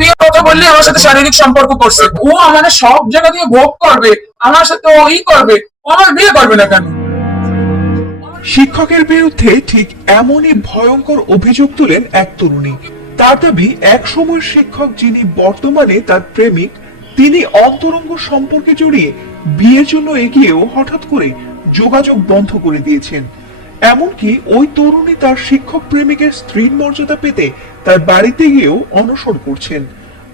বিয়ের কথা বললে আমার সাথে শারীরিক সম্পর্ক করছে। ও আমার সব জায়গা দিয়ে ভোগ করবে, আমার সাথে ও ই করবে আমার বিয়ে করবে না কেন? শিক্ষকের বিরুদ্ধে ঠিক এমনই ভয়ঙ্কর অভিযোগ তুলেন এক তরুণী। তার দাবি, এক সময় শিক্ষক যিনি বর্তমানে তার প্রেমিক, তিনি অন্তরঙ্গ সম্পর্কে জড়িয়ে বিয়ের জন্য এগিয়েও হঠাৎ করে যোগাযোগ বন্ধ করে দিয়েছেন। এমনকি ওই তরুণী তার শিক্ষক প্রেমিকের স্ত্রীর মর্যাদা পেতে তার বাড়িতে গিয়েও অনশন করছেন।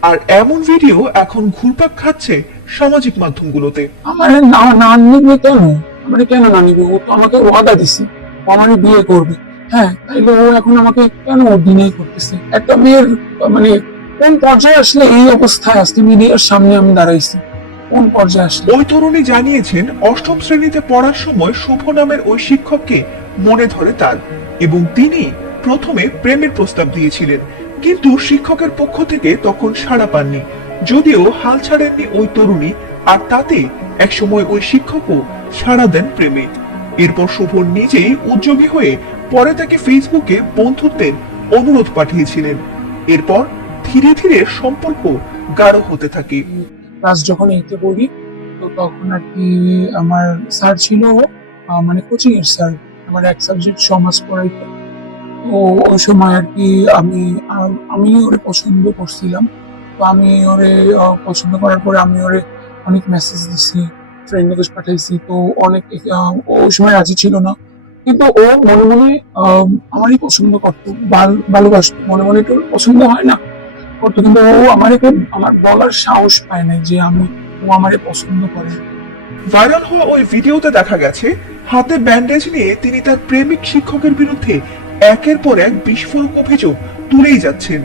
আর এমন ভিডিও এখন ঘুরপাক খাচ্ছে সামাজিক মাধ্যমগুলোতে। আমার না না নিবে কেন? আমার কেন না নিবে ও তো আমাকে ওয়াদা দিছে। আমার বিয়ে করবে। হ্যাঁ তাইলে ও এখন আমাকে কেন ডিনাই করতেছে? একটা মেয়ের মানে কোন পর্যায়ে আসলে এই অবস্থায় আসতে মিডিয়ার সামনে আমি দাঁড়াইছি। কোন পর্যায়ে আসলে? ওই তরুণী জানিয়েছেন, অষ্টম শ্রেণীতে পড়ার সময় শুভ নামের ওই শিক্ষককে মনে ধরে তার, এবং তিনি প্রথমে প্রেমের প্রস্তাব দিয়েছিলেন, কিন্তু শিক্ষকের পক্ষ থেকে তখন সাড়া পাননি। যদিও হাল ছাড়েননি ওই তরুণী, আর তাতে একসময় ওই শিক্ষকও সাড়া দেন প্রেমে। এরপর শুভ নিজেই উদ্যোগী হয়ে পরে তাকে ফেসবুকে বন্ধুত্বের অনুরোধ পাঠিয়েছিলেন। এরপর ধীরে ধীরে সম্পর্ক গাঢ় হতে থাকে। ক্লাস যখন এইটে পড়ি, তো তখন আর কি আমার স্যার ছিল মানে কোচিং এর স্যার, আমার এক সাবজেক্ট সমাজ পড়াইতো। তো ওই সময় আর কি আমি আম- ওরে পছন্দ করছিলাম। তো আমি ওরে পছন্দ করার পরে আমি ওরে অনেক মেসেজ দিছি ফ্রেন্ড রিকোয়েস্ট পাঠাইছি। তো অনেক ওই সময় রাজি ছিল না। কিন্তু ও মনে মনে আমারই পছন্দ করতো, ভাল- ভালোবাসতো। মনে মনে একটু পছন্দ হয় না। করতো কিন্তু ও আমাকে আমার বলার সাহস পায় না যে আমি, ও আমারে পছন্দ করে। ভাইরাল হওয়া ওই ভিডিওতে দেখা গেছে, হাতে ব্যান্ডেজ নিয়ে তিনি তার প্রেমিক শিক্ষকের বিরুদ্ধে একের পর এক বিস্ফোরক অভিযোগ তুলেই যাচ্ছেন।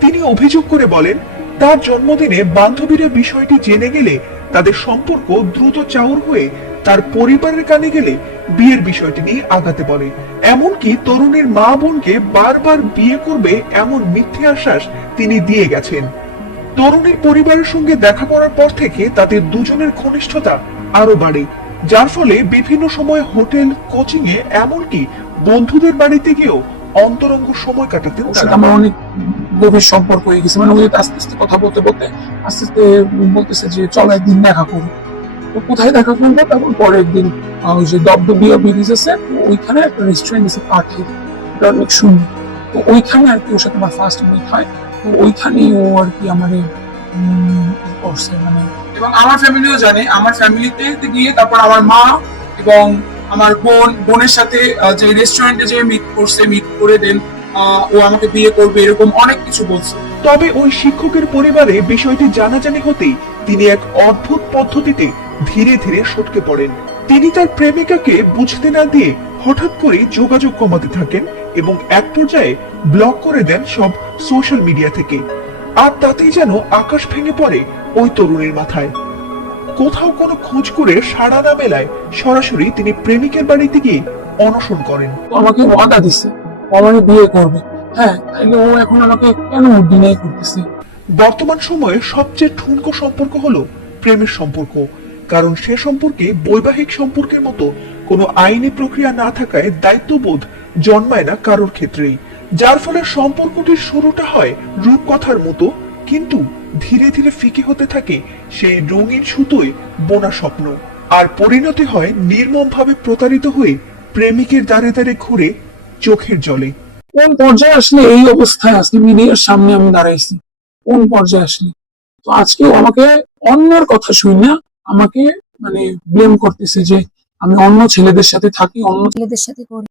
তিনি অভিযোগ করে বলেন, তার জন্মদিনে বান্ধবীরা বিষয়টি জেনে গেলে তাদের সম্পর্ক দ্রুত চাউর হয়ে তার পরিবারের কানে গেলে বিয়ের বিষয়টি নিয়ে আগাতে বলে এমনকি তরুণীর মা বোনকে বারবার বিয়ে করবে এমন মিথ্যে আশ্বাস তিনি দিয়ে গেছেন। তরুণীর পরিবারের সঙ্গে দেখা করার পর থেকে তাদের দুজনের ঘনিষ্ঠতা আরও বাড়ে, যার ফলে বিভিন্ন সময় হোটেল কোচিং এমনকি বন্ধুদের বাড়িতে গিয়েও অন্তরঙ্গ সময় কাটাতেন ওর সাথে তারা আমার অনেক গভীর সম্পর্ক হয়ে গেছে। মানে ওই আস্তে আস্তে কথা বলতে বলতে আস্তে আস্তে বলতেছে যে চল একদিন দেখা করি। তো কোথায় দেখা করব? তারপর পরে একদিন আহ, ওই যে দবদবিয়া ব্রিজ আছে ওইখানে একটা রেস্টুরেন্ট আছে পার্টি এটা অনেক সুন্দর। তো ওইখানে আর কি ওর সাথে আমার ফার্স্ট মিট হয়। তো ওইখানেই ও আর কি আমার করছে মানে এবং আমার ফ্যামিলিও জানে আমার ফ্যামিলিতে গিয়ে তারপর আমার মা এবং আমার বোন, বোনের সাথে যে রেস্টুরেন্টে যে মিট করছে মিট করে দেন ও আমাকে বিয়ে করবে, এরকম অনেক কিছু বলছে। তবে ওই শিক্ষকের পরিবারে বিষয়টি জানাজানি হতেই তিনি এক অদ্ভুত পদ্ধতিতে ধীরে ধীরে সটকে পড়েন। তিনি তার প্রেমিকাকে বুঝতে না দিয়ে হঠাৎ করে যোগাযোগ কমাতে থাকেন এবং এক পর্যায়ে ব্লক করে দেন সব সোশ্যাল মিডিয়া থেকে। আর তাতেই যেন আকাশ ভেঙে পড়ে ওই তরুণীর মাথায়। কোথাও কোনো খোঁজ করে সাড়া না মেলায় সরাসরি তিনি প্রেমিকের বাড়িতে গিয়ে অনশন করেন। আমাকে ওয়াদা দিছে। আমাকে বিয়ে করবে। হ্যাঁ তাইলে ও এখন আমাকে কেন ডিনাই করতেছে? বর্তমান সময়ে সবচেয়ে ঠুনকো সম্পর্ক হলো প্রেমের সম্পর্ক। কারণ সে সম্পর্কে বৈবাহিক সম্পর্কের মতো কোনো আইনি প্রক্রিয়া না থাকায় দায়িত্ববোধ জন্মায় না কারোর ক্ষেত্রেই। যার ফলে সম্পর্কটির শুরুটা হয় রূপকথার মতো কিন্তু ধীরে ধীরে ফিকে হতে থাকে সেই রঙিন সুতোয় বোনা স্বপ্ন। আর পরিণতি হয় নির্মমভাবে প্রতারিত হয়ে প্রেমিকের দ্বারে দ্বারে ঘুরে চোখের জলে। কোন পর্যায়ে আসলে এই অবস্থায় আজকে মিডিয়ার সামনে আমি দাঁড়াইছি? কোন পর্যায়ে আসলে? তো আজকে আমাকে অন্যের কথা শুই না আমাকে মানে ব্লেম করতেছে যে আমি অন্য ছেলেদের সাথে থাকি অন্য ছেলেদের সাথে করি।